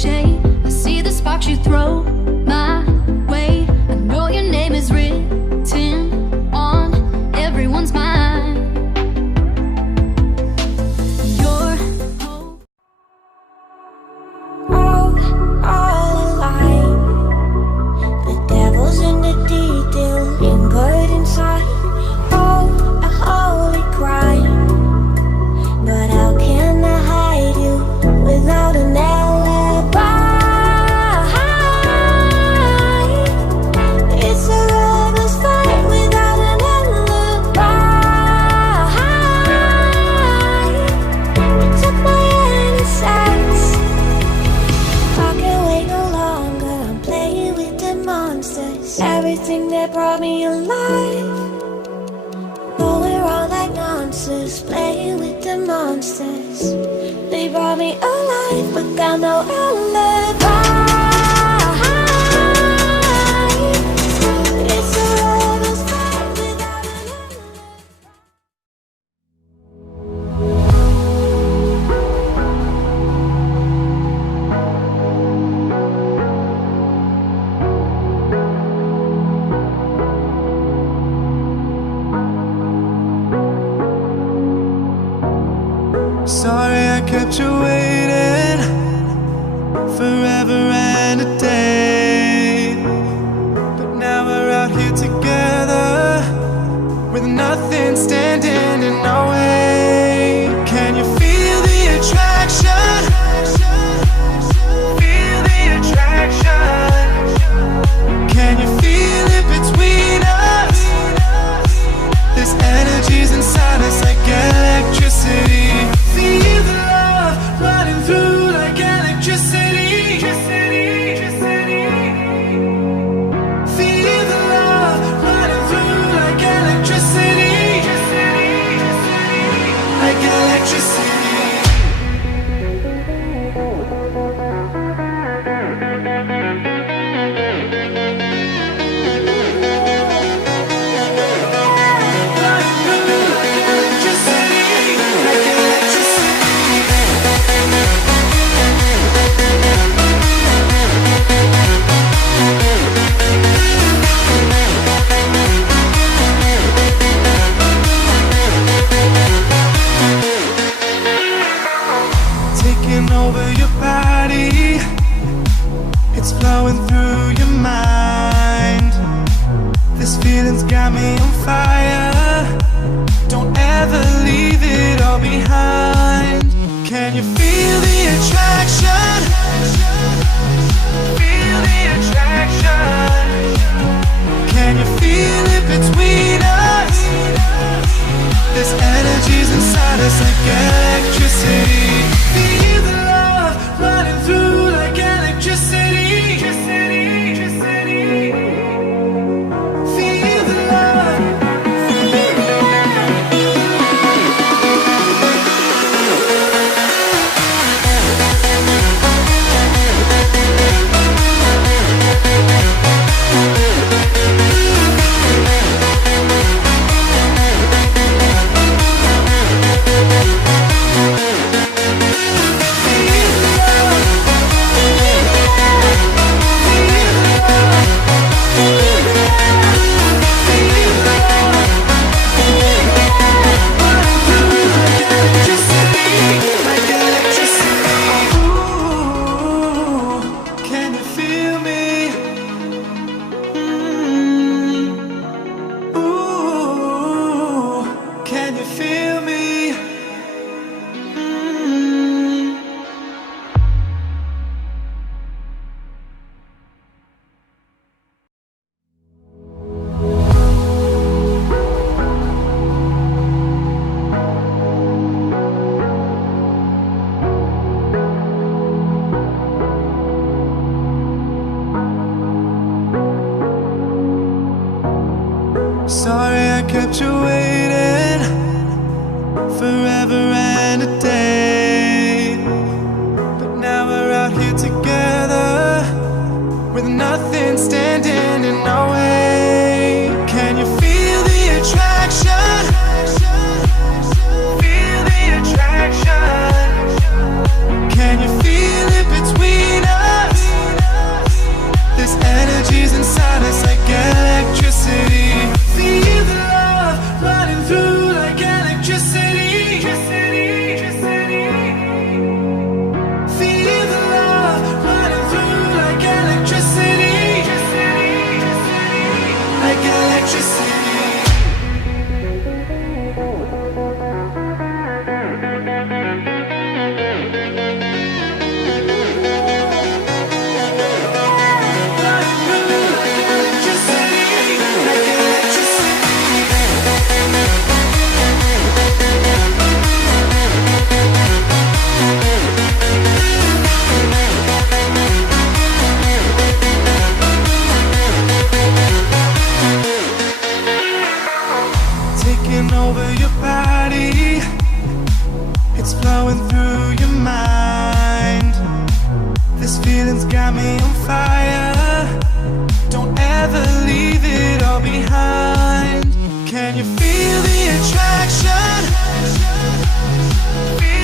cliche. I see the sparks you throw my way. I know your name is written on everyone's mind. Your hope. All alive. The devil's in the detail, lingered inside. Oh, a holy crime. But how can I hide you without an alibi? It's a lover's fight without an alibi. You took my innocence. I can't wait no longer. I'm playing with the monsters. Everything that brought me alive. But we're all like monsters, playing with the monsters. They brought me alive, but got no alibi. It's a lover's fight without an alibi. Sorry I kept you waiting forever and a day. But now we're out here together with nothing standing in our way. Can you feel the attraction? Feel the attraction. Can you feel it between us? This energy's inside us like electricity. Feel the love running through like electricity. Feel the love running through like electricity. Like electricity. Taking over your body, it's flowing through your mind. This feeling's got me on fire. Don't ever leave it all behind. Can you feel the attraction? Feel the attraction. Can you feel it between us? This energy's inside us like electricity. Feel the love running through like electricity. Feel the love. Sorry I kept you waiting forever and a day. But now we're out here together with nothing standing in our way. Can you feel the attraction? Feel the attraction. Can you feel it between us? This feeling's got me on fire. Don't ever leave it all behind. Can you feel the attraction? Feel